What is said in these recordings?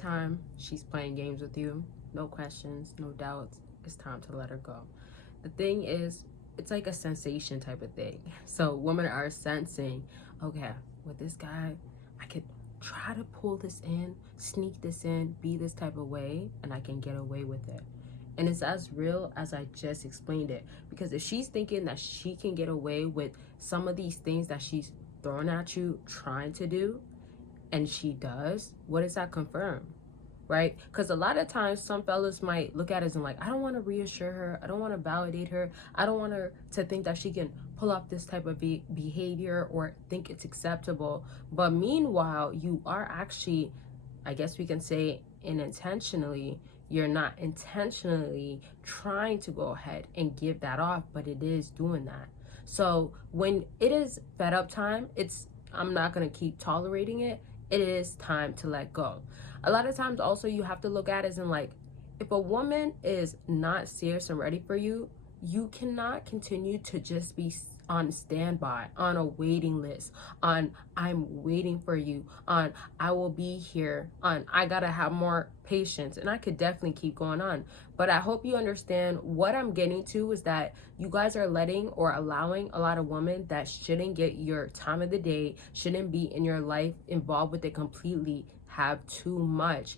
Time she's playing games with you, no questions, no doubts, it's time to let her go. The thing is, it's like a sensation type of thing. So women are sensing, okay, with this guy, I could try to pull this in, sneak this in, be this type of way, and I can get away with it. And it's as real as I just explained it. Because if she's thinking that she can get away with some of these things that she's throwing at you, trying to do, and she does, what does that confirm? Right? Because a lot of times some fellas might look at us and like, I don't want to reassure her, I don't want to validate her, I don't want her to think that she can pull off this type of behavior or think it's acceptable. But meanwhile, you are actually, I guess we can say, unintentionally, you're not intentionally trying to go ahead and give that off, but it is doing that. So when it is fed up time, it's, I'm not going to keep tolerating it, it is time to let go. A lot of times also you have to look at it as in like, if a woman is not serious and ready for you, you cannot continue to just be on standby, on a waiting list, on I'm waiting for you, on I will be here, on I gotta have more patience. And I could definitely keep going on. But I hope you understand what I'm getting to is that you guys are letting or allowing a lot of women that shouldn't get your time of the day, shouldn't be in your life, involved with it completely, have too much.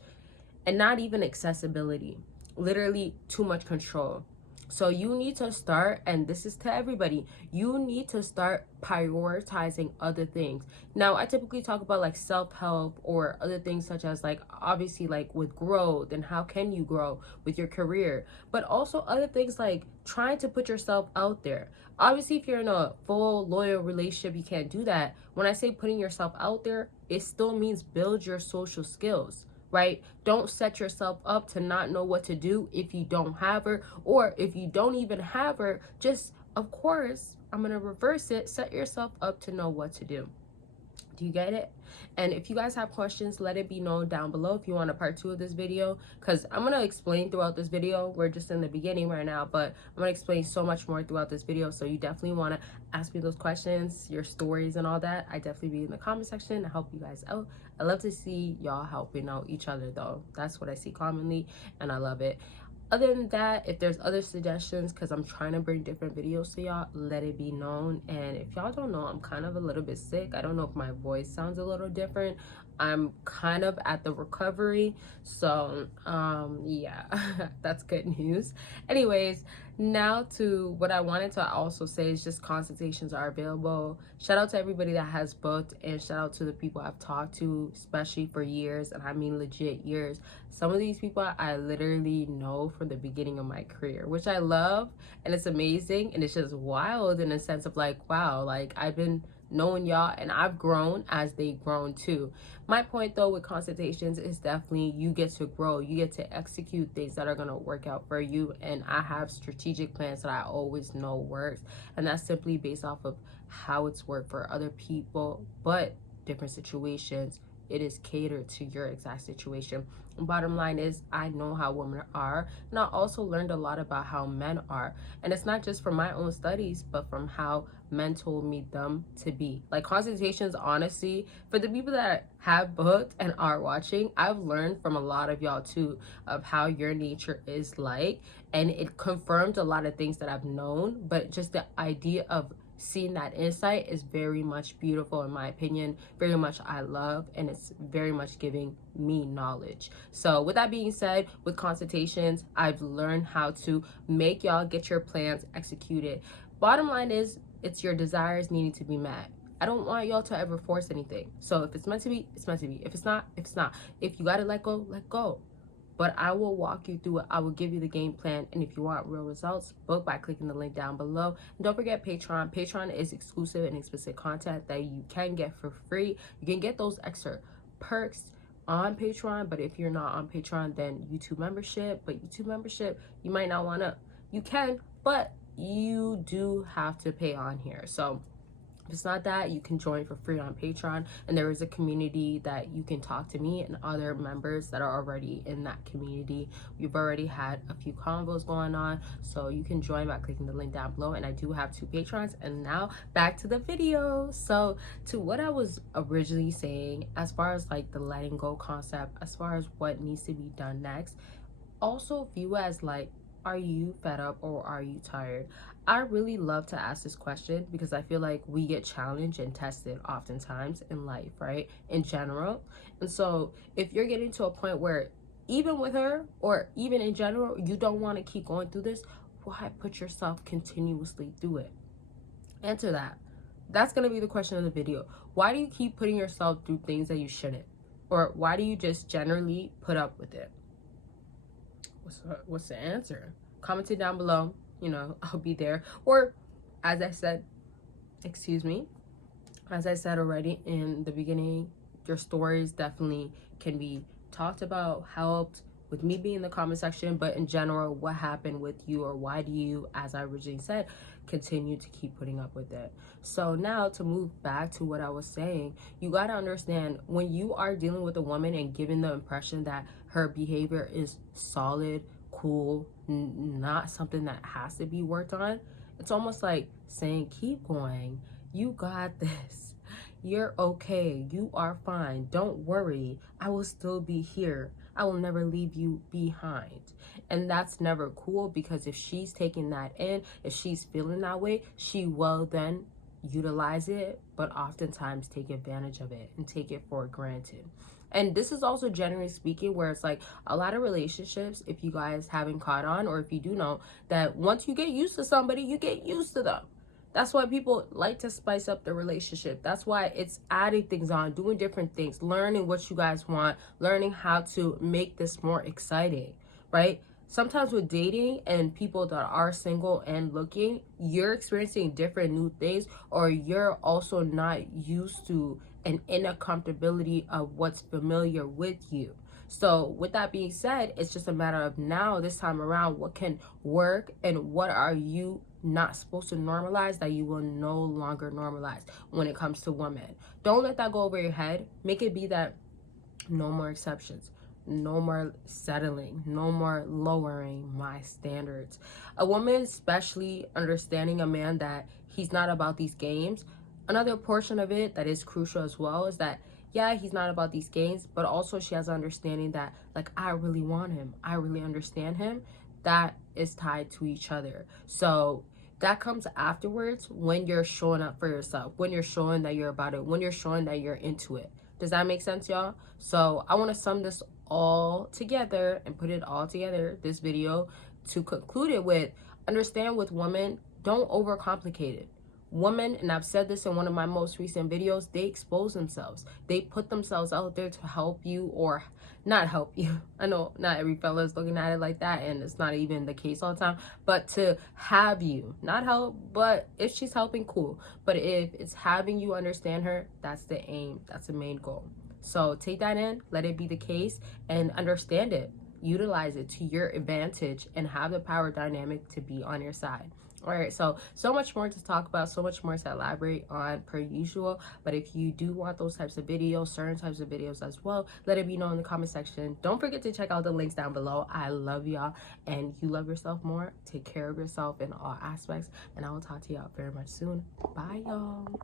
And not even accessibility, literally too much control. So you need to start, and this is to everybody, you need to start prioritizing other things. Now, I typically talk about like self-help or other things such as like, obviously like with growth and how can you grow with your career, but also other things like trying to put yourself out there. Obviously, if you're in a full loyal relationship, you can't do that. When I say putting yourself out there, it still means build your social skills, right? Don't set yourself up to not know what to do if you don't have her, or if you don't even have her, just, of course, I'm going to reverse it, set yourself up to know what to do. Do you get it? And if you guys have questions, let it be known down below if you want a part 2 of this video, because I'm going to explain throughout this video. We're just in the beginning right now, but I'm going to explain so much more throughout this video. So you definitely want to ask me those questions, your stories and all that. I definitely be in the comment section to help you guys out. I love to see y'all helping out each other though. That's what I see commonly, and I love it. Other than that, if there's other suggestions, because I'm trying to bring different videos to y'all, let it be known. And if y'all don't know, I'm kind of a little bit sick. I don't know if my voice sounds a little different. I'm kind of at the recovery, so yeah, that's good news. Anyways, now to what I wanted to also say is just consultations are available. Shout out to everybody that has booked, and shout out to the people I've talked to, especially for years, and I mean legit years. Some of these people I literally know from the beginning of my career, which I love, and it's amazing, and it's just wild in a sense of like, wow, like I've been knowing y'all and I've grown as they've grown too. My point though with consultations is definitely you get to grow, you get to execute things that are going to work out for you. And I have strategic plans that I always know works, and that's simply based off of how it's worked for other people, but different situations, it is catered to your exact situation. Bottom line is, I know how women are, and I also learned a lot about how men are. And it's not just from my own studies, but from how men told me them to be. Like consultations, honestly, for the people that have booked and are watching, I've learned from a lot of y'all too of how your nature is like, and it confirmed a lot of things that I've known. But just the idea of seeing that insight is very much beautiful in my opinion, very much I love, and it's very much giving me knowledge. So with that being said, with consultations, I've learned how to make y'all get your plans executed. Bottom line is, it's your desires needing to be met. I don't want y'all to ever force anything. So if it's meant to be, it's meant to be. If it's not, it's not. If you gotta let go, let go. But I will walk you through it. I will give you the game plan. And if you want real results, book by clicking the link down below. And don't forget Patreon. Patreon is exclusive and explicit content that you can get for free. You can get those extra perks on Patreon. But if you're not on Patreon, then YouTube membership. But YouTube membership, you might not want to. You can, but you do have to pay on here. So If it's not that, you can join for free on Patreon, and there is a community that you can talk to me and other members that are already in that community. We've already had a few convos going on, so you can join by clicking the link down below. And I do have 2 patrons. And now back to the video. So to what I was originally saying, as far as like the letting go concept, as far as what needs to be done next, also view as like, are you fed up or are you tired? I really love to ask this question because I feel like we get challenged and tested oftentimes in life, right? In general. And so if you're getting to a point where even with her or even in general, you don't want to keep going through this, why put yourself continuously through it? Answer that. That's going to be the question of the video. Why do you keep putting yourself through things that you shouldn't? Or why do you just generally put up with it? What's the answer? Comment it down below. You know, I'll be there. Or as I said, as I said already in the beginning, your stories definitely can be talked about, helped with me being in the comment section. But in general, what happened with you, or why do you, as I originally said, continue to keep putting up with it? So now to move back to what I was saying, you got to understand, when you are dealing with a woman and giving the impression that her behavior is solid, cool, not something that has to be worked on, it's almost like saying, keep going, you got this, you're okay, you are fine, don't worry, I will still be here, I will never leave you behind. And that's never cool, because if she's taking that in, if she's feeling that way, she will then utilize it, but oftentimes take advantage of it and take it for granted. And this is also generally speaking where it's like a lot of relationships, if you guys haven't caught on, or if you do know, that once you get used to somebody, you get used to them. That's why people like to spice up the relationship. That's why it's adding things on, doing different things, learning what you guys want, learning how to make this more exciting, right? Sometimes with dating and people that are single and looking, you're experiencing different new things, or you're also not used to and in a comfortability of what's familiar with you. So with that being said, it's just a matter of now, this time around, what can work and what are you not supposed to normalize that you will no longer normalize when it comes to women. Don't let that go over your head. Make it be that no more exceptions, no more settling, no more lowering my standards. A woman, especially understanding a man that he's not about these games. Another portion of it that is crucial as well is that, yeah, he's not about these games, but also she has understanding that, like, I really want him, I really understand him. That is tied to each other. So that comes afterwards, when you're showing up for yourself, when you're showing that you're about it, when you're showing that you're into it. Does that make sense, y'all? So I want to sum this all together and put it all together, this video, to conclude it with, understand with women, don't overcomplicate it. Women, and I've said this in one of my most recent videos, they expose themselves. They put themselves out there to help you or not help you. I know not every fella is looking at it like that, and it's not even the case all the time, but to have you, not help, but if she's helping, cool. But if it's having you understand her, that's the aim, that's the main goal. So take that in, let it be the case, and understand it. Utilize it to your advantage and have the power dynamic to be on your side. All right, so much more to talk about, so much more to elaborate on per usual. But if you do want those types of videos, certain types of videos as well, let it be known in the comment section. Don't forget to check out the links down below. I love y'all, and you love yourself more. Take care of yourself in all aspects, and I will talk to y'all very much soon. Bye, y'all.